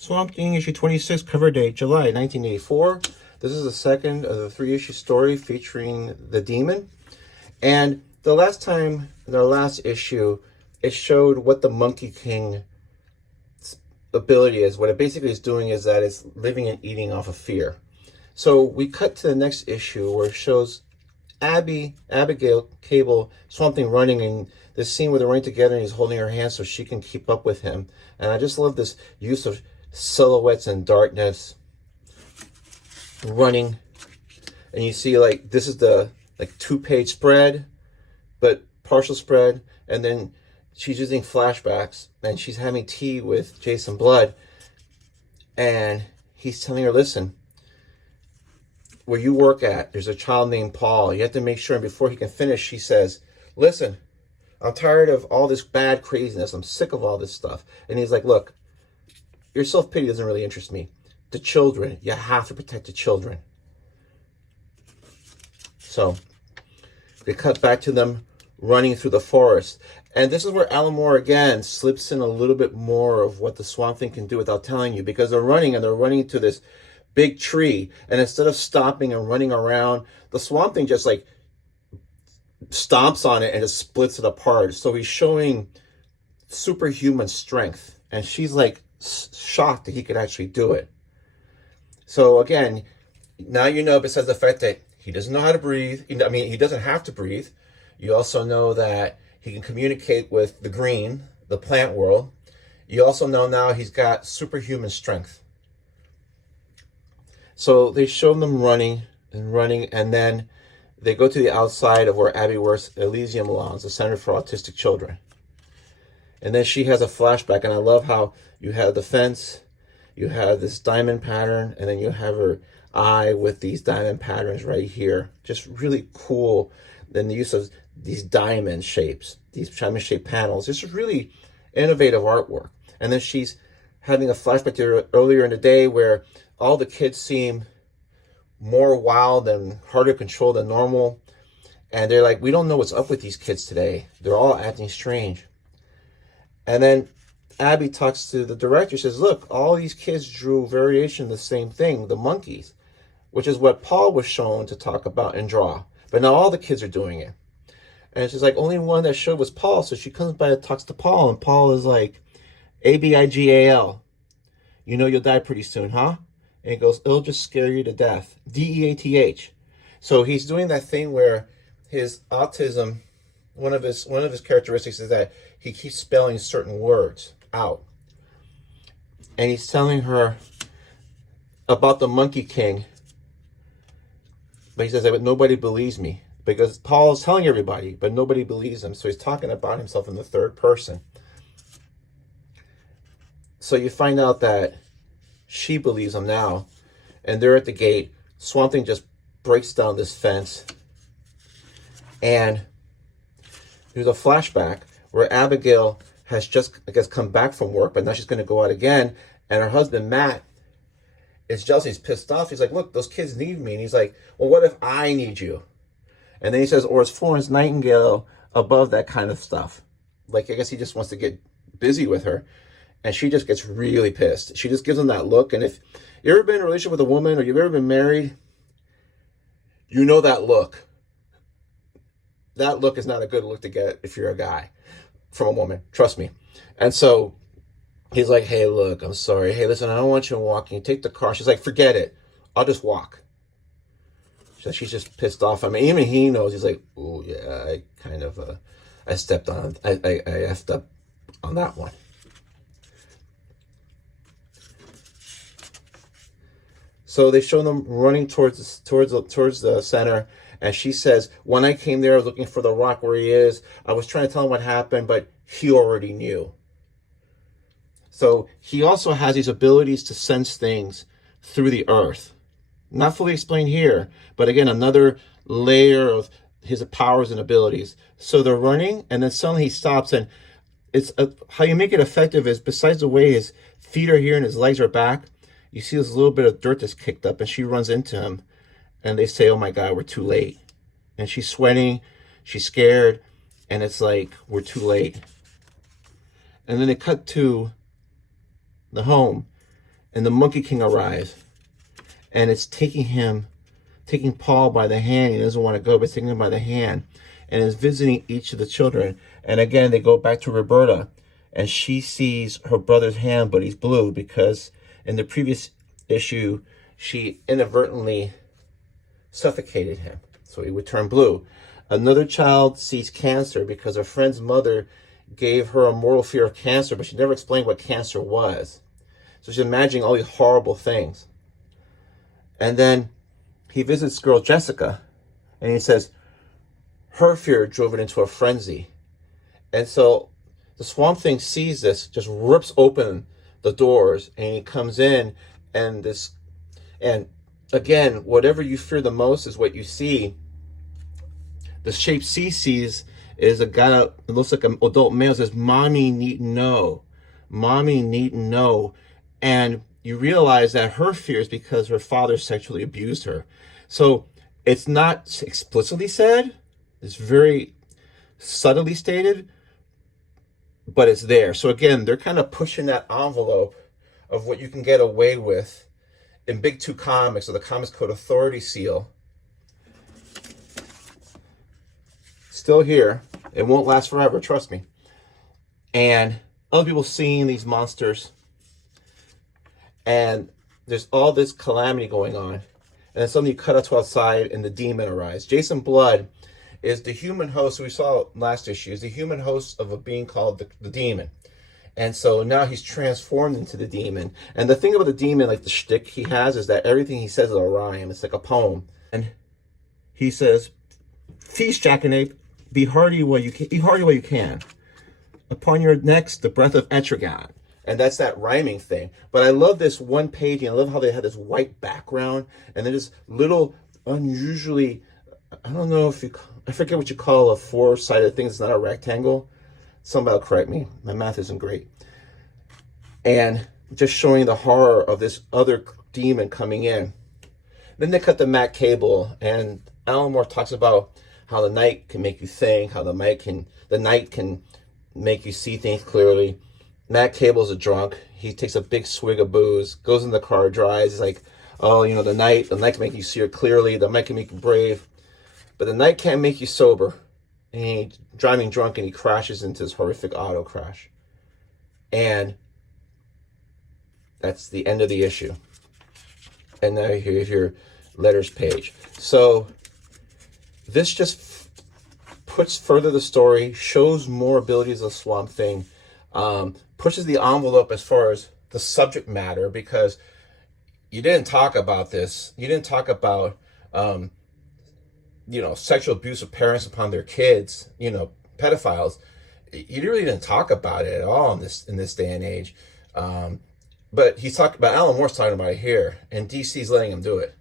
Swamp Thing issue 26, cover date July 1984. This is the second of the 3-issue story featuring the Demon. And the last time, the last issue, it showed what the Monkey King's ability is. What it basically is doing is that it's living and eating off of fear. So we cut to the next issue where it shows Abigail, Cable, Swamp Thing running in this scene where they're running together and he's holding her hand so she can keep up with him. And I just love this use of silhouettes and darkness running. And you see, like, this is the 2-page spread, but partial spread. And then she's using flashbacks and she's having tea with Jason Blood. And he's telling her, listen, where you work at, there's a child named Paul. You have to make sure. And before he can finish, she says, listen, I'm tired of all this bad craziness. I'm sick of all this stuff. And he's like, look, your self-pity doesn't really interest me. The children, you have to protect the children. So they cut back to them running through the forest. And this is where Alan Moore again slips in a little bit more of what the Swamp Thing can do without telling you, because they're running to this big tree, and instead of stopping and running around, the Swamp Thing just like stomps on it and just splits it apart. So he's showing superhuman strength, and she's like shocked that he could actually do it. So again, now you know, besides the fact that he doesn't know how to breathe, I mean, he doesn't have to breathe, you also know that he can communicate with the green, the plant world. You also know now he's got superhuman strength. So they show them running, and then they go to the outside of where Abby works, Elysium Lounge, the Center for Autistic Children. And then she has a flashback, and I love how you have the fence, you have this diamond pattern, and then you have her eye with these diamond patterns right here. Just really cool. Then the use of these diamond shapes, these diamond-shaped panels. This is really innovative artwork. And then she's having a flashback to earlier in the day where all the kids seem more wild and harder to control than normal. And they're like, we don't know what's up with these kids today. They're all acting strange. And then Abby talks to the director, says, look, all these kids drew variation of the same thing, the monkeys, which is what Paul was shown to talk about and draw. But now all the kids are doing it. And she's like, only one that showed was Paul. So she comes by and talks to Paul, and Paul is like, Abigal. You know you'll die pretty soon, huh? And he goes, it'll just scare you to death. Death. So he's doing that thing where his autism, one of his characteristics is that he keeps spelling certain words out. And he's telling her about the Monkey King. But he says that nobody believes me. Because Paul is telling everybody, but nobody believes him. So he's talking about himself in the third person. So you find out that she believes him now, and they're at the gate. Swamp Thing just breaks down this fence, and there's a flashback where Abigail has just, I guess, come back from work, but now she's going to go out again, and her husband, Matt, is jealous. He's pissed off. He's like, look, those kids need me. And he's like, well, what if I need you? And then he says, or is Florence Nightingale above that kind of stuff? Like, I guess he just wants to get busy with her. And she just gets really pissed. She just gives him that look. And if you've ever been in a relationship with a woman, or you've ever been married, you know that look. That look is not a good look to get if you're a guy from a woman. Trust me. And so he's like, hey, look, I'm sorry. Hey, listen, I don't want you walking. Take the car. She's like, forget it. I'll just walk. So she's just pissed off. I mean, even he knows. He's like, oh, yeah, I kind of, I stepped on, I effed up on that one. So they show them running towards the center, and she says, when I came there, I was looking for the rock where he is. I was trying to tell him what happened, but he already knew. So he also has these abilities to sense things through the earth. Not fully explained here, but again, another layer of his powers and abilities. So they're running, and then suddenly he stops, and it's how you make it effective is, besides the way his feet are here and his legs are back, you see this little bit of dirt that's kicked up, and she runs into him, and they say, oh my God, we're too late. And she's sweating, she's scared, and it's like, we're too late. And then they cut to the home, and the Monkey King arrives, and it's taking Paul by the hand. He doesn't want to go, but it's taking him by the hand, and is visiting each of the children. And again, they go back to Roberta, and she sees her brother's hand, but he's blue because in the previous issue, she inadvertently suffocated him, so he would turn blue. Another child sees cancer because her friend's mother gave her a mortal fear of cancer, but she never explained what cancer was. So she's imagining all these horrible things. And then he visits girl Jessica, and he says her fear drove it into a frenzy. And so the Swamp Thing sees this, just rips open the doors, and he comes in, and again, whatever you fear the most is what you see. The shape C sees is a guy that looks like an adult male, says, "Mommy needn't know. Mommy needn't know." And you realize that her fear is because her father sexually abused her. So it's not explicitly said. It's very subtly stated, but it's there. So again, they're kind of pushing that envelope of what you can get away with in Big Two Comics, or the Comics Code Authority seal. Still here. It won't last forever, trust me. And other people seeing these monsters, and there's all this calamity going on, and then suddenly you cut out to outside and the demon arrives. Jason Blood is the human host we saw last issue, is the human host of a being called the demon. And so now he's transformed into the demon. And the thing about the demon, like the shtick he has, is that everything he says is a rhyme. It's like a poem. And he says, "Feast, jackanape, be hardy while you can. Be hardy while you can. Upon your necks, the breath of Etrigan." And that's that rhyming thing. But I love this one page, and I love how they have this white background, and then this little unusually, I don't know if I forget what you call a four-sided thing. It's not a rectangle. Somebody will correct me. My math isn't great. And just showing the horror of this other demon coming in. Then they cut the Matt Cable, and Alan Moore talks about how the night can make you think, how the night can make you see things clearly. Matt Cable's a drunk. He takes a big swig of booze, goes in the car, drives. He's like, "Oh, the night can make you see it clearly. The night can make you brave, but the night can't make you sober." And he's driving drunk, and he crashes into this horrific auto crash. And that's the end of the issue. And now here's your letters page. So this just puts further the story, shows more abilities of Swamp Thing, pushes the envelope as far as the subject matter, because you didn't talk about this. You didn't talk about sexual abuse of parents upon their kids, pedophiles. You really didn't talk about it at all in this day and age. But he's talking about, Alan Moore's talking about it here, and DC's letting him do it.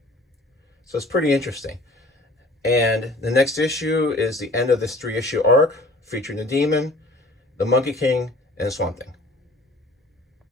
So it's pretty interesting. And the next issue is the end of this 3-issue arc featuring the Demon, the Monkey King, and Swamp Thing.